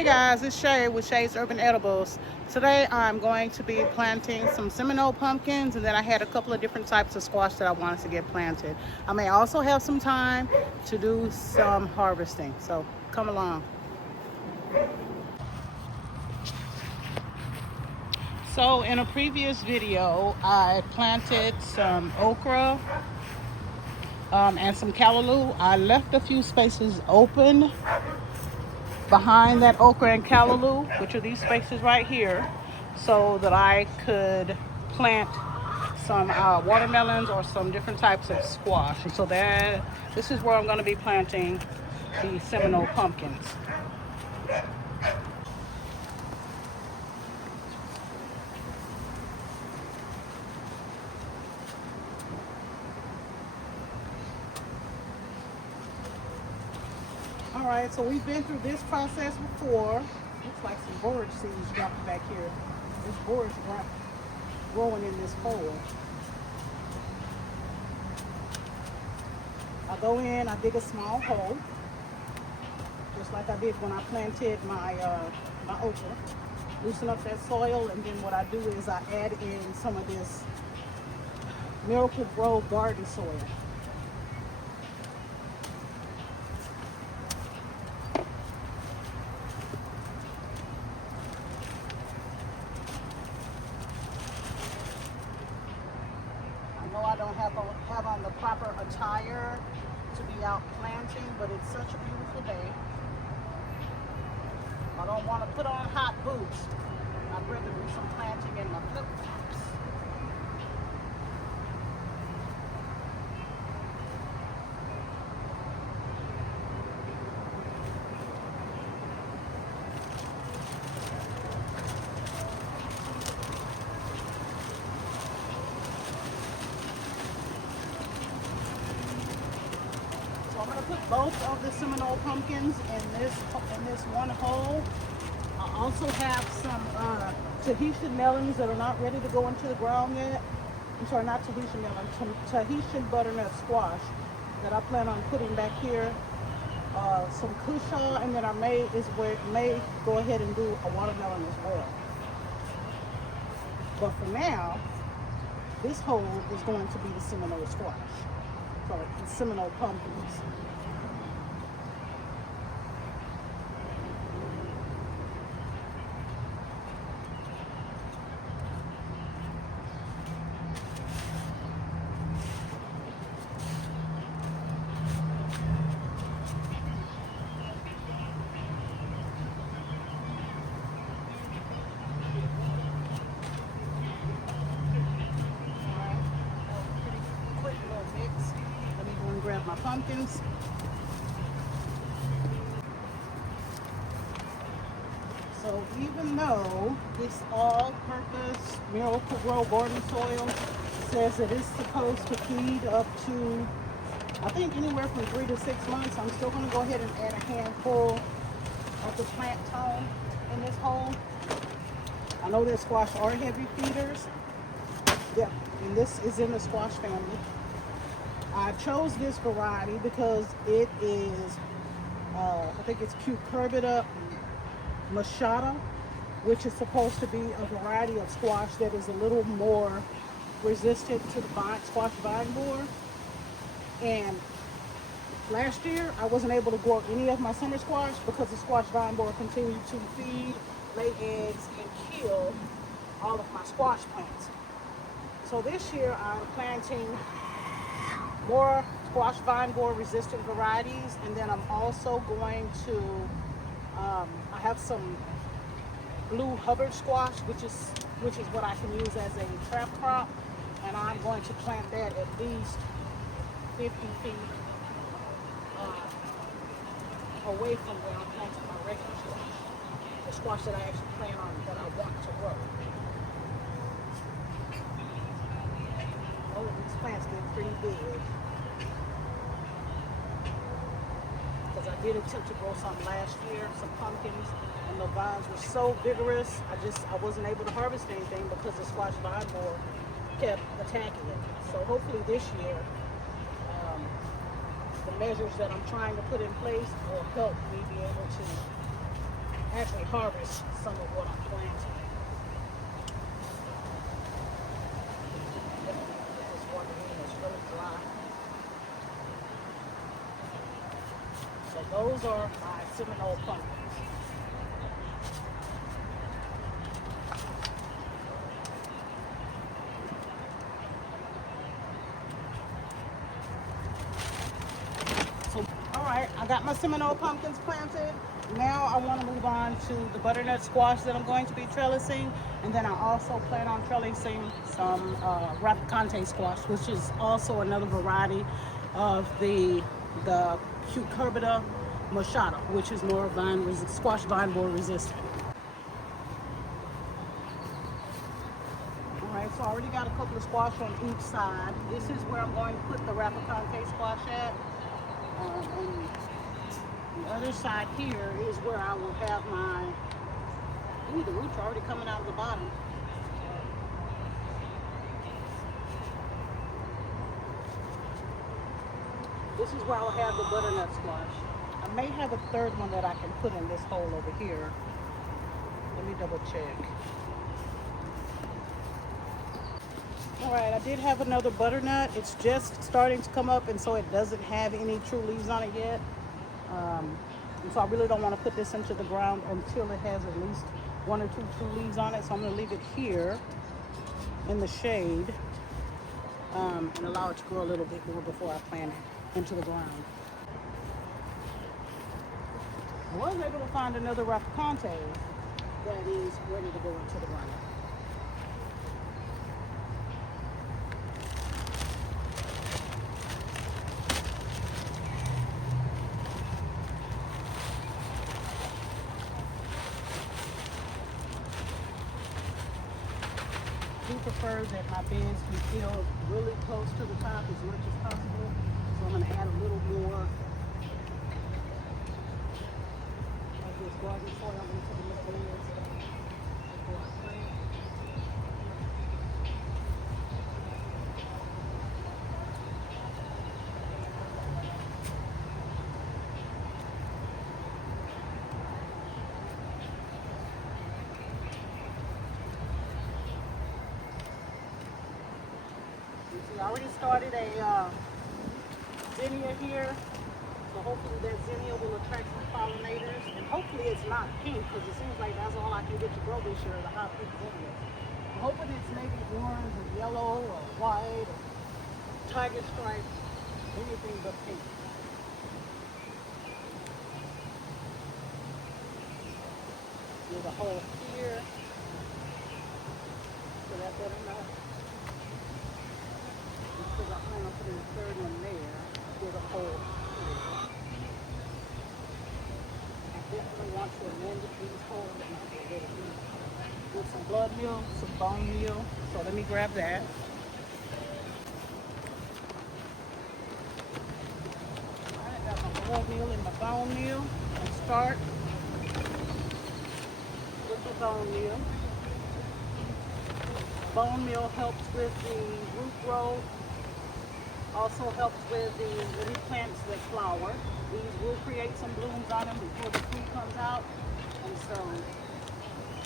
Hey guys, it's Shay with Shay's Urban Edibles. Today I'm going to be planting some Seminole pumpkins, and then I had a couple of different types of squash that I wanted to get planted. I may also have some time to do some harvesting, so come along. So in a previous video, I planted some okra and some callaloo. I left a few spaces open behind that okra and callaloo, which are these spaces right here, so that I could plant some watermelons or some different types of squash. And so this is where I'm going to be planting the Seminole pumpkins. All right, so we've been through this process before. Looks like some borage seeds dropping back here. There's borage growing in this hole. I go in, I dig a small hole, just like I did when I planted my okra. Loosen up that soil, and then what I do is I add in some of this Miracle-Gro garden soil. I don't have on the proper attire to be out planting, but it's such a beautiful day. I don't want to put on hot boots. I'd rather do some planting in my flip-flops. I'm going to put both of the Seminole pumpkins in this one hole. I also have some Tahitian melons that are not ready to go into the ground yet. I'm sorry, not Tahitian melons, some Tahitian butternut squash that I plan on putting back here. Some cushaw, and then I may go ahead and do a watermelon as well. But for now, this hole is going to be the Seminole squash. Sorry, the Seminole pumpkins. Grab my pumpkins. So even though this all-purpose Miracle-Gro garden soil says that it's supposed to feed up to, I think, anywhere from 3 to 6 months, I'm still going to go ahead and add a handful of the plant tone in this hole. I know that squash are heavy feeders. Yeah, and this is in the squash family. I chose this variety because it is, I think it's Cucurbita machata, which is supposed to be a variety of squash that is a little more resistant to the squash vine borer. And last year, I wasn't able to grow any of my summer squash because the squash vine borer continued to feed, lay eggs, and kill all of my squash plants. So this year, I'm planting more squash vine borer resistant varieties, and then I'm also going to I have some blue Hubbard squash, which is what I can use as a trap crop, and I'm going to plant that at least 50 feet away from where I'm planting my regular squash, the squash that I actually plan on, that I want to grow. Oh, these plants get pretty big. Because I did attempt to grow some last year, some pumpkins, and the vines were so vigorous, I wasn't able to harvest anything because the squash vine borer kept attacking it. So hopefully this year, the measures that I'm trying to put in place will help me be able to actually harvest some of what I'm planting. This one here is really dry. So those are my Seminole pumpkins. So, all right, I got my Seminole pumpkins planted. Now I want to move on to the butternut squash that I'm going to be trellising, and then I also plan on trellising some rapicante squash, which is also another variety of the cucurbita machata, which is more squash vine borer resistant. All right, so I already got a couple of squash on each side. This is where I'm going to put the rapicante squash at. And the other side here is where I will have my, ooh, the roots are already coming out of the bottom. This is where I'll have the butternut squash. I may have a third one that I can put in this hole over here. Let me double check. All right, I did have another butternut. It's just starting to come up, and so it doesn't have any true leaves on it yet. And so I really don't want to put this into the ground until it has at least one or two true leaves on it. So I'm going to leave it here in the shade and allow it to grow a little bit more before I plant it into the ground. I was able to find another rapicante that is ready to go into the ground. I prefer that my beds be filled really close to the top as much as possible. So I'm going to add a little more of this garden soil into the beds before I plant. I already started a zinnia here, so hopefully that zinnia will attract some pollinators, and hopefully it's not pink, because it seems like that's all I can get to grow this year, the hot pink zinnia. I'm hoping it's maybe orange or yellow or white or tiger stripe, anything but pink. There's a hole here, so that's better enough. Because I plan on putting a third one there, with a hole here. I definitely want to amend these holes with some blood meal, some bone meal. So let me grab that. I got my blood meal and my bone meal. And start with the bone meal. Bone meal helps with the root growth. Also helps with the little plants that flower. These will create some blooms on them before the fruit comes out. And so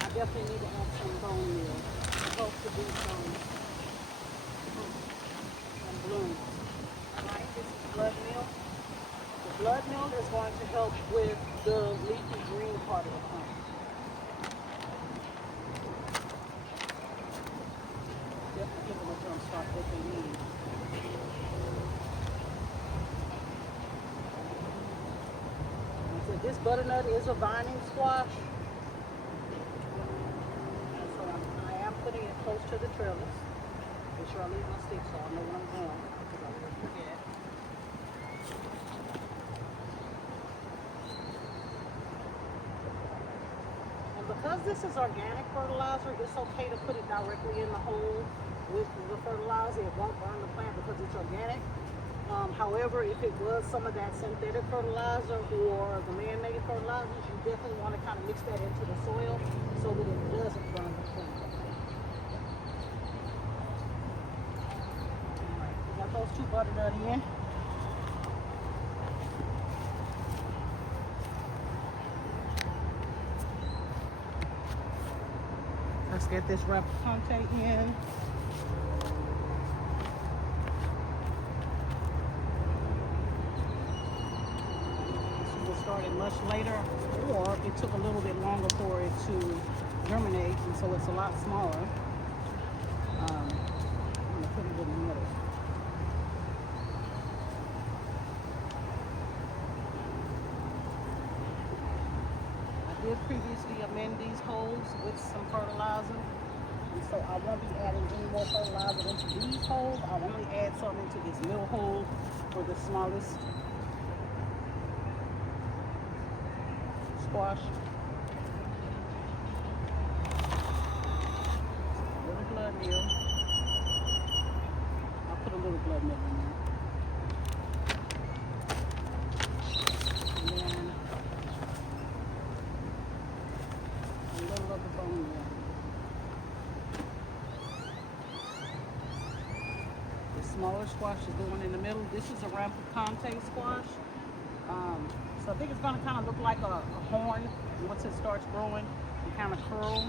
I definitely need to add some bone meal to help produce some blooms. Alright, this is blood meal. The blood meal is going to help with the leafy green part of the plant. Definitely give them a jump start that they need. This butternut is a vining squash, and so I am putting it close to the trellis. Make sure I leave my stick so I know where I'm going, because I will forget. And because this is organic fertilizer, it's okay to put it directly in the hole with the fertilizer. It won't burn the plant because it's organic. However, if it was some of that synthetic fertilizer or the man-made fertilizers, you definitely want to kind of mix that into the soil so that it doesn't burn the plant. Alright, we got those two butternut in. get this Rapicante in. This was started much later, or it took a little bit longer for it to germinate, and so it's a lot smaller. I'm going to put it in the middle. I did previously amend these holes with some fertilizer, and so I won't be adding any more fertilizer into these holes. I'll only add some into this middle hole for the smallest squash. A little blood meal. I'll put a little blood meal in there. And then a little of the bone meal. The smaller squash is the one in the middle. This is a Rapicante squash. So I think it's going to kind of look like a horn once it starts growing and kind of curl.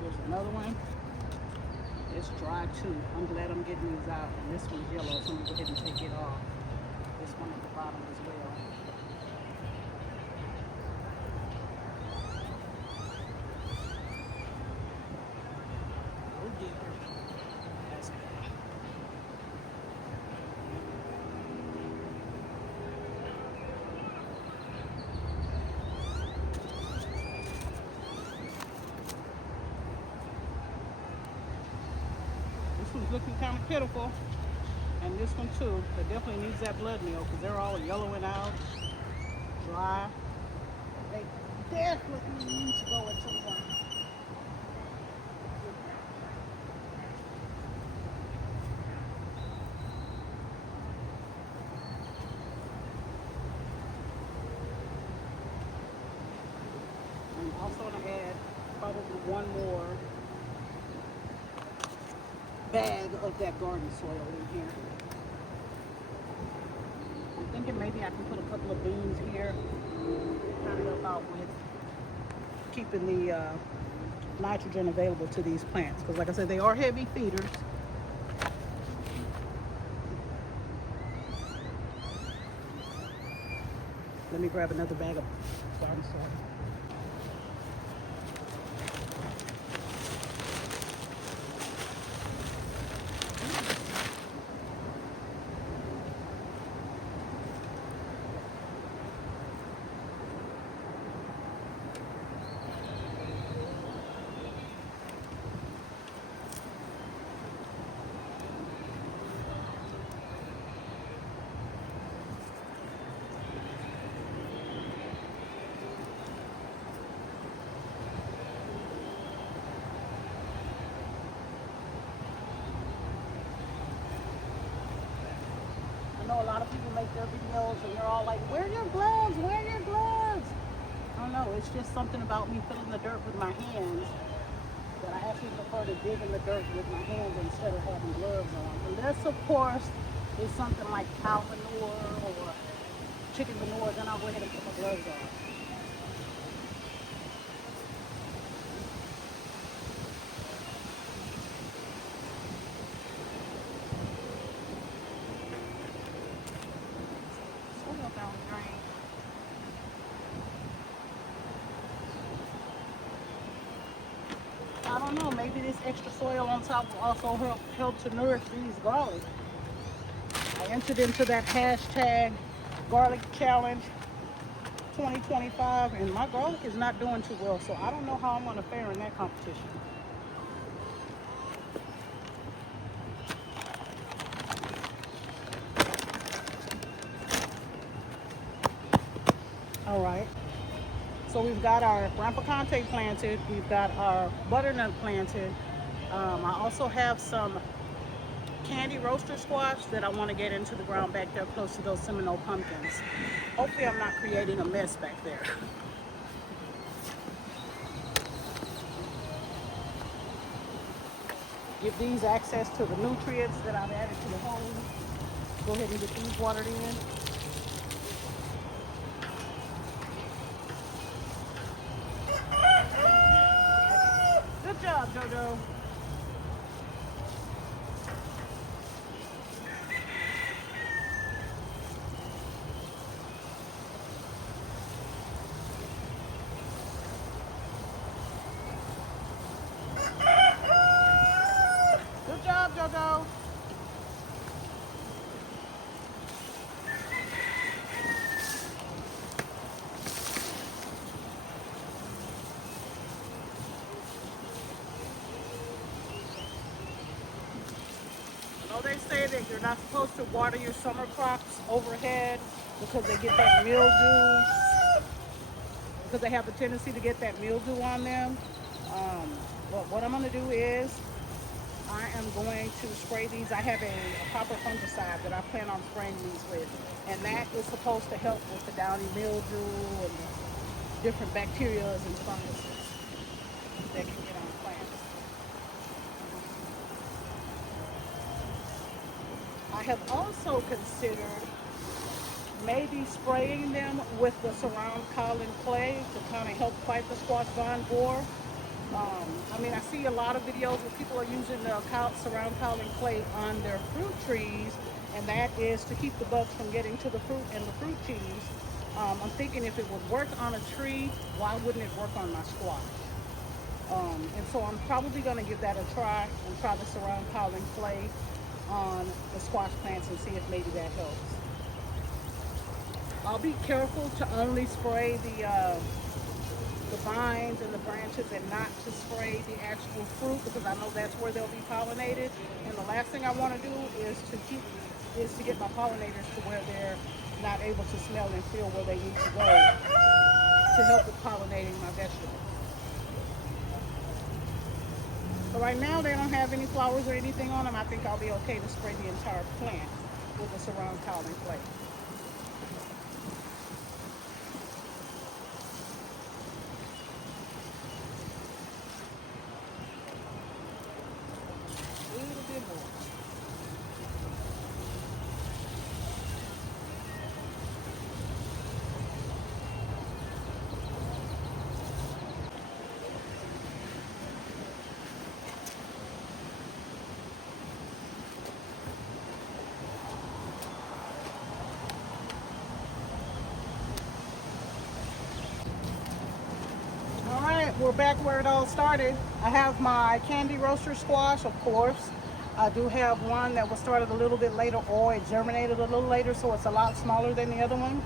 Here's another one. It's dry too. I'm glad I'm getting these out. And this one's yellow, so I'm going to go ahead and take it off. This one at the bottom as well. Oh dear. That's bad. This one's looking kind of pitiful. And this one too. It definitely needs that blood meal because they're all yellowing out, dry. They definitely need to go into the ground. I'm also going to add probably one more bag of that garden soil in here. I'm thinking maybe I can put a couple of beans here, kind of help out with keeping the nitrogen available to these plants. Because like I said, they are heavy feeders. Let me grab another bag of garden soil. A lot of people make their videos and they're all like, wear your gloves, wear your gloves. I don't know, it's just something about me filling the dirt with my hands that I actually prefer to dig in the dirt with my hands instead of having gloves on. Unless, of course, it's something like cow manure or chicken manure, then I'll go ahead and put my gloves on. I don't know, maybe this extra soil on top will also help to nourish these garlic. I entered into that hashtag garlic challenge 2025 and my garlic is not doing too well, so I don't know how I'm going to fare in that competition. All right. So we've got our Rapicante planted, we've got our butternut planted. I also have some candy roaster squash that I want to get into the ground back there close to those Seminole pumpkins. Hopefully I'm not creating a mess back there. Give these access to the nutrients that I've added to the hole. Go ahead and get these watered in. JoJo. Good job, JoJo. They say that you're not supposed to water your summer crops overhead because they get that mildew, because they have a tendency to get that mildew on them. But what I'm going to do is I am going to spray these. I have a copper fungicide that I plan on spraying these with, and that is supposed to help with the downy mildew and the different bacteria and funguses that can get on plants. I have also considered maybe spraying them with the surround pollen clay to kind of help fight the squash vine borer. I mean, I see a lot of videos where people are using the surround pollen clay on their fruit trees, and that is to keep the bugs from getting to the fruit and the fruit trees. I'm thinking if it would work on a tree, why wouldn't it work on my squash? And so I'm probably going to give that a try and try the surround pollen clay on the squash plants and see if maybe that helps. I'll be careful to only spray the vines and the branches and not to spray the actual fruit, because I know that's where they'll be pollinated. And the last thing I want to do is to get my pollinators to where they're not able to smell and feel where they need to go to help with pollinating my vegetables. So right now they don't have any flowers or anything on them. I think I'll be okay to spray the entire plant with the surround pollen clay. A little bit more. We're back where it all started. I have my candy roaster squash, of course. I do have one that was started a little bit later, or it germinated a little later, so it's a lot smaller than the other one.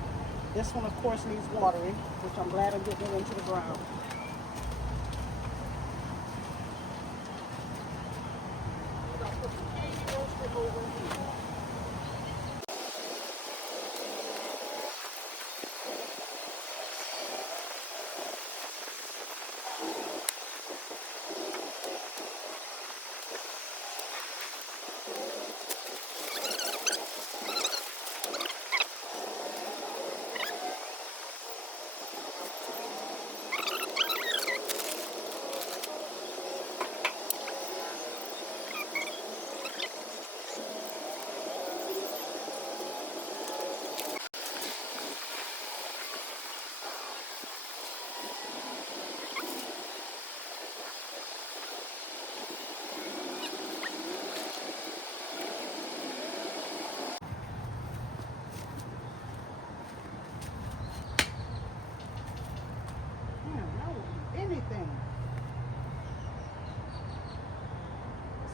This one, of course, needs watering, which I'm glad I'm getting it into the ground. I'll put the candy roaster over here.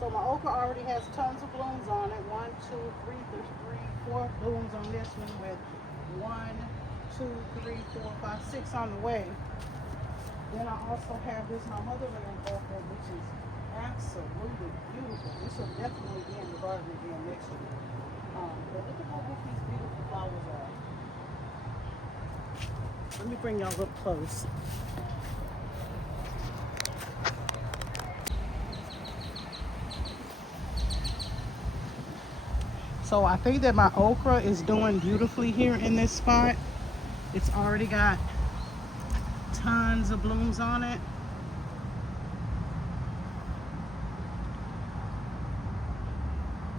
So my okra already has tons of blooms on it. 1, 2, 3, there's 3, 4 blooms on this one, with 1, 2, 3, 4, 5, 6 on the way. Then I also have this, my motherland okra, which is absolutely beautiful. This will definitely be in the garden again next year. But look at how big these beautiful flowers are. Let me bring y'all up close. So I think that my okra is doing beautifully here in this spot. It's already got tons of blooms on it.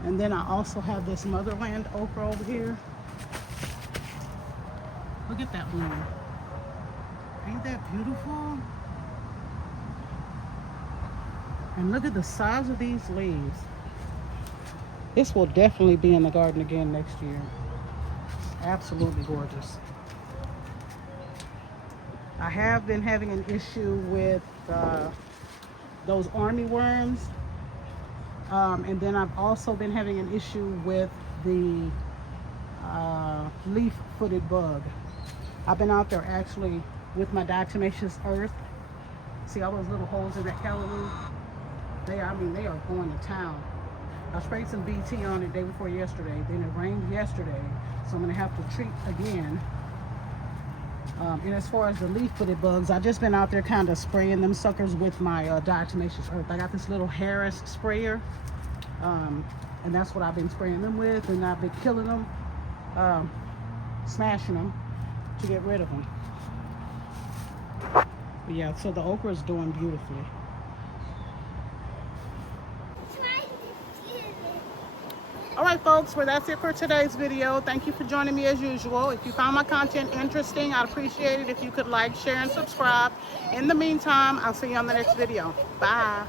And then I also have this motherland okra over here. Look at that bloom. Ain't that beautiful? And look at the size of these leaves. This will definitely be in the garden again next year. Absolutely gorgeous. I have been having an issue with those army worms. And then I've also been having an issue with the leaf-footed bug. I've been out there actually with my diatomaceous earth. See all those little holes in that callaloo? They are going to town. I sprayed some BT on it day before yesterday. Then it rained yesterday, so I'm gonna have to treat again. And as far as the leaf-footed bugs, I've just been out there kind of spraying them suckers with my diatomaceous earth. I got this little Harris sprayer, and that's what I've been spraying them with, and I've been killing them, smashing them to get rid of them. But yeah, so the okra is doing beautifully. All right, folks, well, that's it for today's video. Thank you for joining me as usual. If you found my content interesting, I'd appreciate it if you could like, share, and subscribe. In the meantime, I'll see you on the next video. Bye.